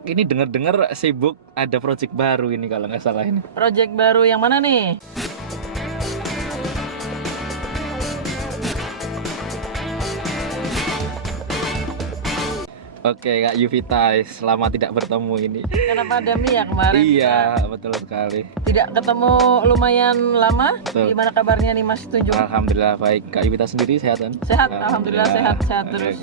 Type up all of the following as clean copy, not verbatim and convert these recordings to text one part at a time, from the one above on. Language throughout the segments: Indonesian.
Ini dengar-dengar sibuk ada project baru ini kalau nggak salah ini. Project baru yang mana nih? Oke Kak Yuvita, lama tidak bertemu ini. Karena pandemi ya kemarin. Iya, betul sekali. Tidak ketemu lumayan lama. Betul. Gimana kabarnya nih Mas Tunjung? Alhamdulillah baik. Kak Yuvita sendiri sehat kan? Sehat, alhamdulillah sehat terus.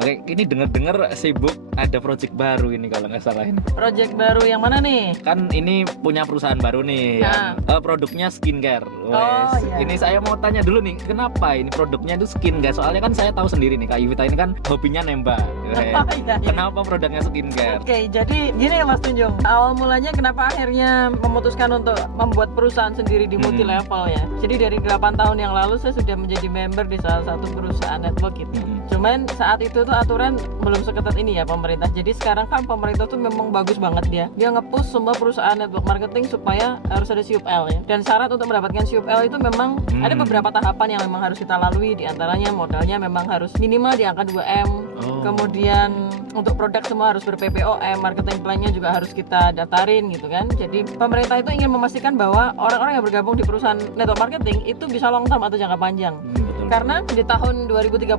Oke, ini dengar-dengar sibuk ada project baru ini kalau nggak salah ini. Project baru yang mana nih? Kan ini punya perusahaan baru nih yang produknya skincare. Wes, iya. ini saya mau tanya dulu nih, kenapa ini produknya itu skincare? Soalnya kan saya tahu sendiri nih Kak Yuvita ini kan hobinya nembak. Wes, Iya. kenapa produknya skincare? Oke, jadi gini ya Mas Tunjung. Awal mulanya kenapa akhirnya memutuskan untuk membuat perusahaan sendiri di multi level ya. Jadi dari 8 tahun yang lalu saya sudah menjadi member di salah satu perusahaan network gitu. Cuman saat itu tuh aturan belum seketat ini ya pemerintah. Jadi sekarang kan pemerintah tuh memang bagus banget dia. Dia nge-push semua perusahaan network marketing supaya harus ada CUPL ya. Dan syarat untuk mendapatkan CUPL itu memang ada beberapa tahapan yang memang harus kita lalui. Di antaranya modalnya memang harus minimal di angka 2M. Kemudian untuk produk semua harus ber-PPOM, marketing plan-nya juga harus kita daftarin gitu kan. Jadi pemerintah itu ingin memastikan bahwa orang-orang yang bergabung di perusahaan network marketing itu bisa long term atau jangka panjang. Karena di tahun 2035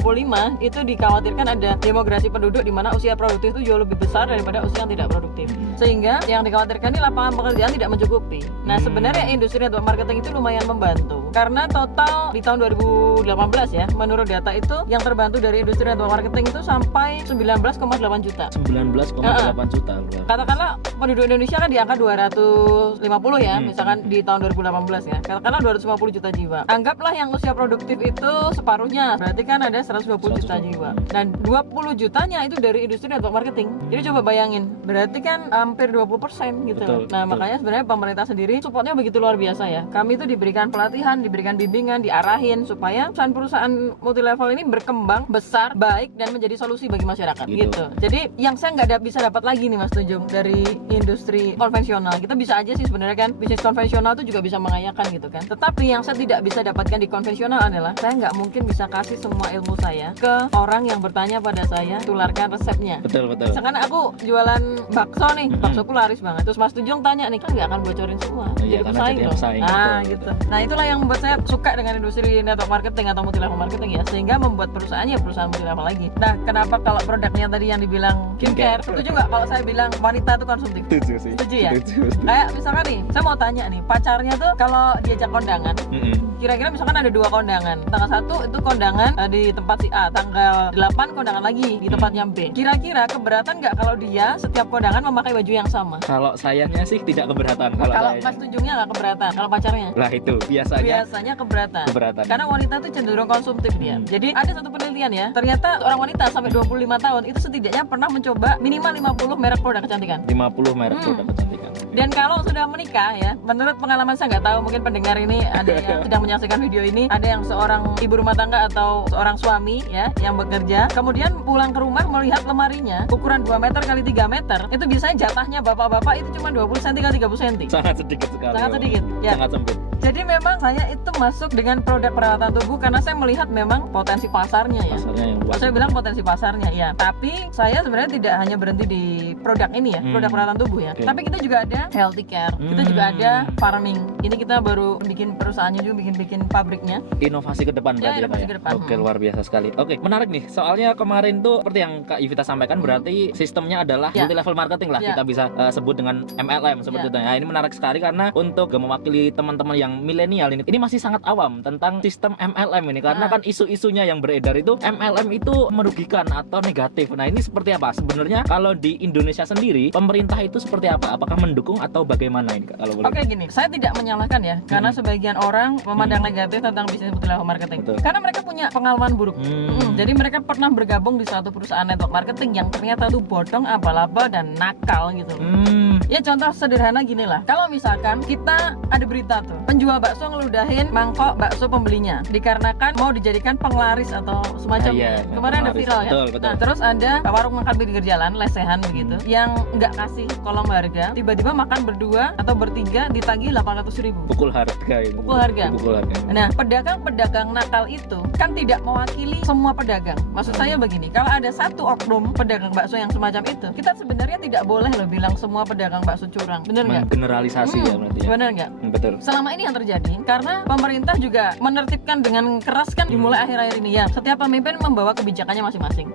itu dikhawatirkan ada demografi penduduk di mana usia produktif itu jauh lebih besar daripada usia yang tidak produktif. Sehingga yang dikhawatirkan ini lapangan pekerjaan tidak mencukupi. Nah, sebenarnya industri network marketing itu lumayan membantu. Karena total di tahun 2018 ya, menurut data itu yang terbantu dari industri network marketing itu sampai 19,8 juta. 19,8 juta. Katakanlah penduduk Indonesia kan di angka 250 ya, misalkan di tahun 2018 ya. Katakanlah 250 juta jiwa. Anggaplah yang usia produktif itu separuhnya, berarti kan ada 120 juta jiwa. Dan 20 jutanya itu dari industri network marketing. Jadi coba bayangin, berarti kan hampir 20% gitu. Betul, Nah, betul. makanya sebenarnya pemerintah sendiri supportnya begitu luar biasa ya. Kami itu diberikan pelatihan, diberikan bimbingan, diarahin supaya perusahaan multi level ini berkembang, besar, baik dan menjadi solusi bagi masyarakat gitu. Jadi yang saya nggak bisa dapat lagi nih Mas Tunjung dari industri konvensional. Kita bisa aja sih sebenarnya kan bisnis konvensional itu juga bisa mengayakan gitu kan. Tetapi yang saya tidak bisa dapatkan di konvensional adalah saya nggak mungkin bisa kasih semua ilmu saya ke orang yang bertanya pada saya, tularkan resepnya. Betul. Misalkan aku jualan bakso nih, baksoku laris banget. Terus Mas Tunjung tanya nih, kan nggak akan bocorin semua. Iya, Jadi karena pesaing jadi dong. pesaing, Nah, betul. gitu. Nah, itulah yang membuat saya suka dengan industri network marketing atau multi level marketing ya, sehingga membuat perusahaannya perusahaan multi level lagi. Nah, kenapa kalau produknya tadi yang dibilang skincare, setuju nggak kalau saya bilang wanita itu konsumtif? Setuju sih. Setuju ya? Setuju. Kayak misalkan nih, saya mau tanya nih, pacarnya tuh kalau diajak kondangan, kira-kira misalkan ada 2 kondangan. Tanggal 1 itu kondangan di tempat si A, tanggal 8 kondangan lagi di tempatnya B. Kira-kira keberatan nggak kalau dia setiap kondangan memakai baju yang sama? Kalau sayangnya sih tidak keberatan kalau Kalau saya. Mas Tunjungnya nggak keberatan, kalau pacarnya? Lah itu Biasanya keberatan. Karena wanita itu cenderung konsumtif dia. Jadi ada satu penelitian ya, ternyata orang wanita sampai 25 tahun itu setidaknya pernah mencoba minimal 50 merek produk kecantikan. 50 merek produk kecantikan. Dan kalau sudah menikah ya, menurut pengalaman saya nggak tahu, mungkin pendengar ini ada yang sedang menyaksikan video ini, ada yang seorang ibu rumah tangga atau seorang suami ya yang bekerja, kemudian pulang ke rumah melihat lemarinya ukuran 2 meter kali 3 meter, itu biasanya jatahnya bapak-bapak itu cuma 20 cm kali 30 cm. Sangat sedikit sekali. Sangat sedikit. Ya. Sangat sempit. Jadi memang saya itu masuk dengan produk perawatan tubuh karena saya melihat memang potensi pasarnya ya. Pasarnya yang luas. Saya bilang potensi pasarnya ya. Tapi saya sebenarnya tidak hanya berhenti di produk ini ya, produk perawatan tubuh ya. Oke. Tapi kita juga ada healthy care. Kita juga ada farming. Ini kita baru bikin perusahaannya juga bikin pabriknya. Inovasi ke depan berarti inovasi Kak, ke depan. Oke, luar biasa sekali. Oke, menarik nih. Soalnya kemarin tuh seperti yang Kak Yuvita sampaikan berarti sistemnya adalah multi level marketing lah. Kita bisa sebut dengan MLM seperti itu. Nah, ini menarik sekali karena untuk mewakili teman-teman yang milenial ini masih sangat awam tentang sistem MLM ini karena kan isu-isunya yang beredar itu MLM itu merugikan atau negatif. Nah, ini seperti apa? Sebenarnya kalau di Indonesia sendiri pemerintah itu seperti apa? Apakah mendukung atau bagaimana ini Kak, kalau boleh? Oke, gini, saya tidak menyalahkan ya, karena sebagian orang memandang negatif tentang bisnis multi level marketing. Betul. Karena mereka punya pengalaman buruk. Jadi mereka pernah bergabung di suatu perusahaan network marketing yang ternyata tuh bodong, abal-abal dan nakal gitu. Ya contoh sederhana gini lah. Kalau misalkan kita ada berita tuh, penjual bakso ngeludahin mangkok bakso pembelinya dikarenakan mau dijadikan penglaris atau semacam kemarin ada viral ya. Betul. Nah, terus ada warung makan pinggir jalan lesehan begitu yang nggak kasih kolom harga, tiba-tiba makan berdua atau bertiga ditagih 800.000. Pukul harga ini. Pukul harga. Nah, pedagang-pedagang nakal itu kan tidak mewakili semua pedagang. Maksud saya begini, kalau ada satu oknum pedagang bakso yang semacam itu, kita sebenarnya tidak boleh loh bilang semua pedagang bakso curang. Bener nggak? Generalisasi ya berarti ya. Bener nggak? Betul. Selama ini yang terjadi karena pemerintah juga menertibkan dengan keras kan dimulai akhir-akhir ini ya. Setiap pemimpin membawa kebijakannya masing-masing.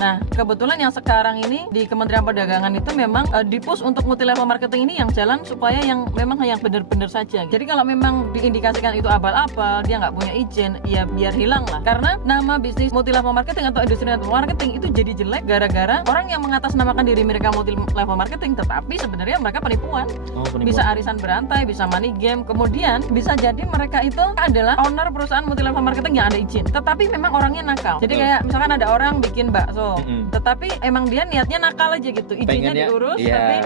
Nah, kebetulan yang sekarang ini di Kementerian Perdagangan itu memang di-push untuk multi level marketing ini yang jalan supaya yang memang yang benar-benar saja. Jadi kalau memang diindikasikan itu abal-abal, dia nggak punya izin, ya biar hilang lah. Karena nama bisnis multi level marketing atau industri network marketing itu jadi jelek gara-gara orang yang mengatasnamakan diri mereka multi level marketing, tetapi sebenarnya mereka penipuan. Bisa arisan berantai, bisa money game, kemudian bisa jadi mereka itu adalah owner perusahaan multi level marketing yang ada izin, tetapi memang orangnya nakal. Jadi kayak misalkan ada orang bikin bakso, tetapi emang dia niatnya nakal aja gitu, izinnya diurus, tapi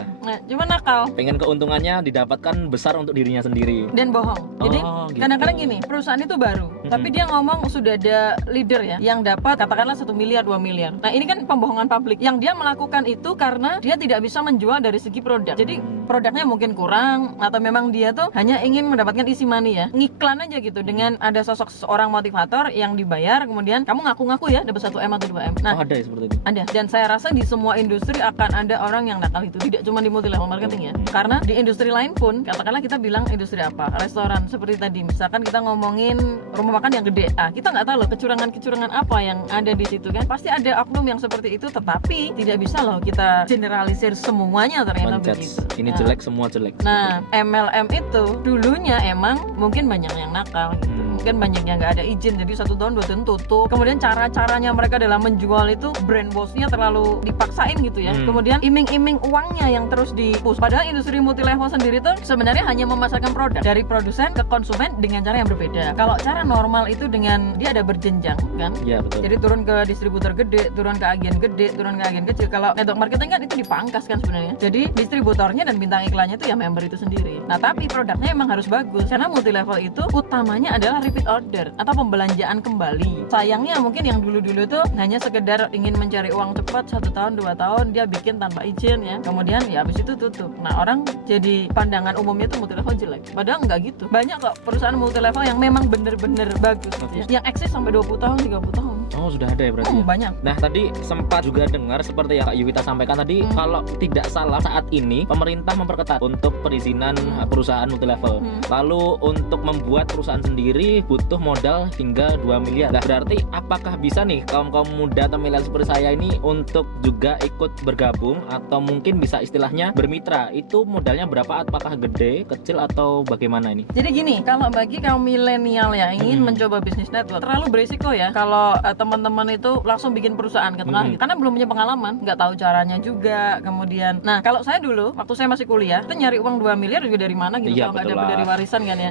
cuma nakal. Pengen keuntungannya didapatkan besar untuk dirinya sendiri dan bohong. Jadi kadang-kadang gini, perusahaan itu baru, tapi dia ngomong sudah ada leader ya yang dapat katakanlah 1 miliar 2 miliar. Nah ini kan pembohongan publik. Yang dia melakukan itu karena dia tidak bisa menjual dari segi produk. Jadi produknya mungkin kurang atau memang dia tuh hanya ingin mendapatkan isi money ya, ngiklan aja gitu dengan ada sosok seorang motivator yang dibayar, kemudian kamu ngaku-ngaku ya dapat 1M atau 2M. Nah ada ya seperti itu. Ada, dan saya rasa di semua industri akan ada orang yang nakal itu, tidak cuma di multi level marketing ya. Karena di industri lain pun, katakanlah kita bilang industri apa, restoran seperti tadi, misalkan kita ngomongin rumah makan yang gede, kita nggak tahu loh kecurangan apa yang ada di situ kan. Pasti ada oknum yang seperti itu, tetapi tidak bisa loh kita generalisir semuanya ternyata begitu. Ini jelek, semua jelek. Nah, MLM itu dulunya emang mungkin banyak yang nakal gitu. Mungkin banyak yang nggak ada izin, jadi 1 tahun 2 tahun tutup. Kemudian cara-caranya mereka dalam menjual itu brand bosnya terlalu dipaksain gitu ya. Kemudian iming-iming uangnya yang terus di-push. Padahal industri multi level sendiri tuh sebenarnya hanya memasarkan produk dari produsen ke konsumen dengan cara yang berbeda. Kalau cara normal itu dengan dia ada berjenjang kan. Iya betul. Jadi turun ke distributor gede, turun ke agen gede, turun ke agen kecil. Kalau network marketing kan itu dipangkas kan sebenarnya. Jadi distributornya dan bintang iklannya itu ya member itu sendiri. Nah tapi produknya emang harus bagus karena multi level itu utamanya adalah repeat order atau pembelanjaan kembali. Sayangnya mungkin yang dulu-dulu tuh hanya sekedar ingin mencari uang cepat 1 tahun 2 tahun dia bikin tanpa izin ya, kemudian ya habis itu tutup. Nah orang jadi pandangan umumnya tuh multi level jelek, padahal nggak gitu. Banyak kok perusahaan multi level yang memang bener-bener bagus. Ya. Yang eksis sampai 20 tahun 30 tahun. Oh sudah ada ya berarti ya? Banyak. Nah tadi sempat juga dengar seperti yang Kak Yuwita sampaikan tadi, kalau tidak salah saat ini pemerintah memperketat untuk perizinan perusahaan multi level. Lalu untuk membuat perusahaan sendiri butuh modal hingga 2 miliar. Nah berarti apakah bisa nih kaum-kaum muda atau milenial seperti saya ini untuk juga ikut bergabung atau mungkin bisa istilahnya bermitra? Itu modalnya berapa? Apakah gede, kecil atau bagaimana ini? Jadi gini, kalau bagi kaum milenial ya ingin mencoba bisnis network terlalu berisiko ya kalau teman-teman itu langsung bikin perusahaan gitu. Karena belum punya pengalaman, nggak tahu caranya juga. Kemudian, nah kalau saya dulu waktu saya masih kuliah, itu nyari uang 2 miliar juga dari mana gitu, kalau nggak dapat dari warisan kan ya.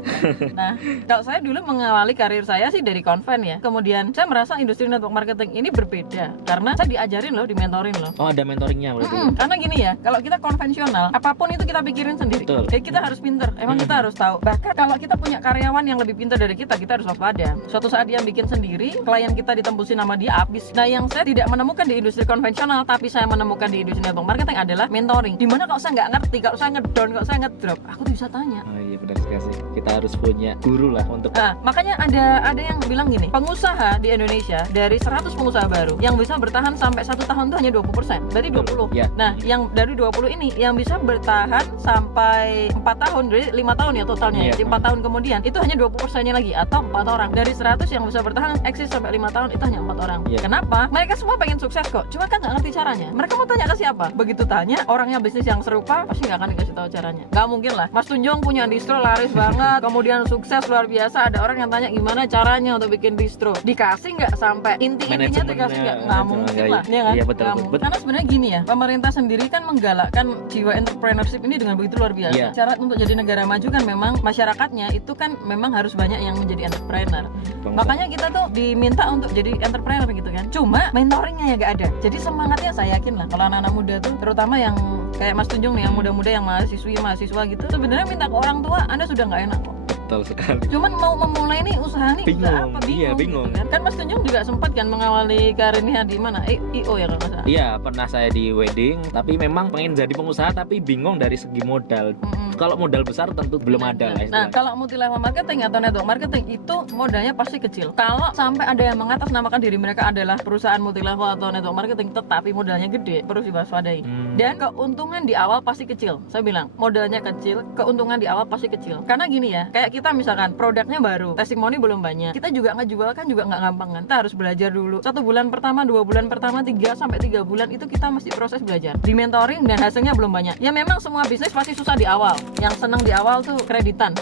Nah kalau saya dulu mengawali karir saya sih dari konven ya. Kemudian saya merasa industri network marketing ini berbeda karena saya diajarin loh, dimentorin loh. Oh ada mentoringnya berarti. Karena gini ya, kalau kita konvensional, apapun itu kita pikirin sendiri. Jadi kita harus pinter, emang kita harus tahu. Bahkan kalau kita punya karyawan yang lebih pintar dari kita harus waspada. Suatu saat dia bikin sendiri, klien kita ditembusin nama dia habis. Nah yang saya tidak menemukan di industri konvensional, tapi saya menemukan di industri network marketing adalah mentoring. Dimana kalau saya nggak ngerti, kalau saya ngedown, kalau saya ngedrop, aku tuh bisa tanya. Oh iya benar sekali. Kita harus punya guru lah untuk. Nah makanya ada yang bilang gini, pengusaha di Indonesia dari 100 pengusaha baru yang bisa bertahan sampai 1 tahun itu hanya 20%. Berarti 20. Ya. Nah yang dari 20 ini yang bisa bertahan sampai 4 tahun, jadi 5 tahun ya totalnya. Jadi 4 tahun kemudian itu hanya 20%-nya lagi atau 4 orang. Dari 100 yang bisa bertahan eksis sampai 5 tahun itu hanya 4 orang. Kenapa? Mereka semua pengen sukses kok, cuma kan nggak ngerti caranya. Mereka mau tanya ke siapa? Begitu tanya, orangnya bisnis yang serupa pasti nggak akan dikasih tahu caranya. Nggak mungkin lah. Mas Tunjung punya distro laris banget, kemudian sukses luar biasa. Ada orang yang tanya gimana caranya untuk bikin distro. Dikasih nggak sampai inti-intinya dikasih nggak mungkin lah. Iya kan? Iya betul. Karena sebenarnya gini ya, pemerintah sendiri kan menggalakkan jiwa entrepreneurship ini dengan begitu luar biasa. Syarat untuk jadi negara maju kan memang masyarakatnya itu kan memang harus banyak yang menjadi entrepreneur. Makanya kita tuh diminta untuk jadi entrepreneur gitu kan. Cuma mentoringnya ya gak ada. Jadi semangatnya saya yakin lah kalau anak-anak muda tuh, terutama yang kayak Mas Tunjung nih, yang muda-muda yang mahasiswa gitu, sebenarnya minta ke orang tua, Anda sudah nggak enak kok. Betul sekali. Cuman mau memulai nih usaha nih Bingung, usaha apa, iya, bingung bingung. gitu kan. Mas Tunjung juga sempat kan mengawali karirnya di mana? IO ya kalau nggak salah. Iya, pernah saya di wedding, tapi memang pengen jadi pengusaha tapi bingung dari segi modal. Kalau modal besar tentu belum ada lah Nah, istilahnya. kalau multi level marketing atau network marketing itu modalnya pasti kecil. Kalau sampai ada yang mengatasnamakan diri mereka adalah perusahaan multi level atau network marketing tetapi modalnya gede, perlu diwaspadai. Dan keuntungan di awal pasti kecil. Saya bilang, modalnya kecil, keuntungan di awal pasti kecil. Karena gini ya, kayak kita misalkan produknya baru, testimoni belum banyak. Kita juga ngejual kan juga nggak gampang kan. Kita harus belajar dulu. 1 bulan pertama, 2 bulan pertama, 3 sampai 3 bulan itu kita mesti proses belajar. Di mentoring dan hasilnya belum banyak. Ya memang semua bisnis pasti susah di awal. Yang senang di awal tuh kreditan.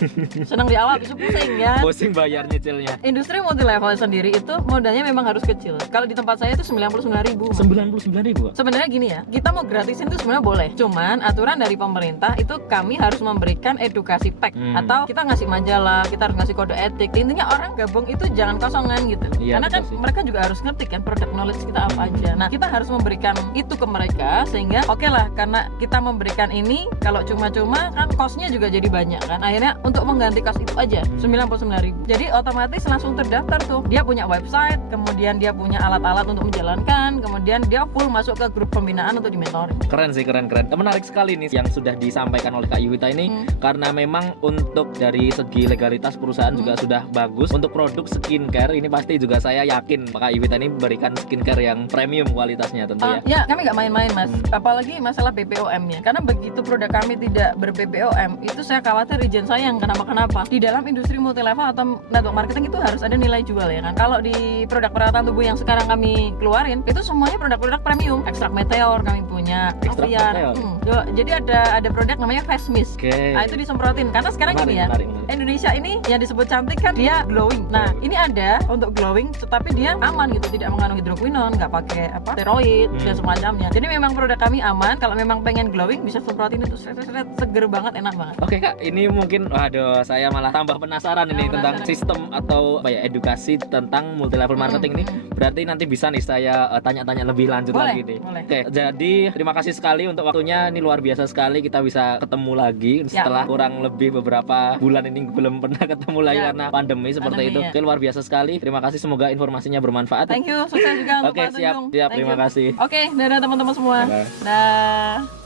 Senang di awal itu pusing ya. Pusing bayar nyicilnya. Industri multi level sendiri itu modalnya memang harus kecil. Kalau di tempat saya itu 99.000. 99.000. Sebenarnya gini ya, kita mau gratisin itu sebenarnya boleh. Cuman aturan dari pemerintah itu kami harus memberikan edukasi pack atau kita ngasih majalah, kita harus ngasih kode etik. Intinya orang gabung itu jangan kosongan gitu. Iya, Karena kan betul sih. mereka juga harus ngerti kan product knowledge kita apa aja. Nah, kita harus memberikan itu ke mereka sehingga oke lah, karena kita memberikan ini, kalau cuma-cuma kan cost-nya juga jadi banyak kan. Akhirnya untuk mengganti cost itu aja 99.000. Jadi otomatis langsung terdaftar tuh. Dia punya website, kemudian dia punya alat-alat untuk menjalankan, kemudian dia full masuk ke grup pembinaan untuk di mentoring. Keren sih, keren. Menarik sekali nih yang sudah disampaikan oleh Kak Yuwita ini, karena memang untuk dari segi legalitas perusahaan juga sudah bagus. Untuk produk skincare ini pasti juga saya yakin Kak Yuwita ini berikan skincare yang premium kualitasnya tentu ya. Ya, kami nggak main-main mas. Apalagi masalah BPOM-nya. Karena begitu produk kami tidak ber-BPOM, itu saya khawatir izin saya yang kenapa-kenapa. Di dalam industri multi level atau network marketing itu harus ada nilai jual ya kan. Kalau di produk perawatan tubuh yang sekarang kami keluarin, itu semuanya produk-produk premium. Ekstrak meteor kami punya, Ekstrak Avian. meteor? Jadi ada produk namanya face mist. Oke. Nah, itu disemprotin. Karena sekarang gini ya, Menarik. Indonesia ini yang disebut cantik kan dia glowing. Nah, ini ada untuk glowing tetapi dia aman gitu, tidak mengandung hidroquinone, nggak pakai steroid dan semacamnya. Jadi memang produk kami aman. Kalau memang pengen glowing bisa semprotin itu seger banget, enak banget. Oke Kak, ini mungkin waduh saya malah tambah penasaran ini tentang sistem atau apa ya, edukasi tentang multi level marketing ini. Berarti nanti bisa nih saya tanya-tanya lebih lanjut Boleh, lagi nih. boleh. Oke, jadi terima kasih sekali untuk waktunya. Ini luar biasa sekali kita bisa ketemu lagi setelah kurang lebih beberapa bulan ini belum pernah ketemu lagi karena pandemi seperti itu. Oke, luar biasa sekali. Terima kasih, semoga informasinya bermanfaat. Thank you, sukses juga untuk Oke, Pak siap, Tunjung. siap. Thank Terima you. kasih. Oke, dadah teman-teman semua. Dadah. Dah.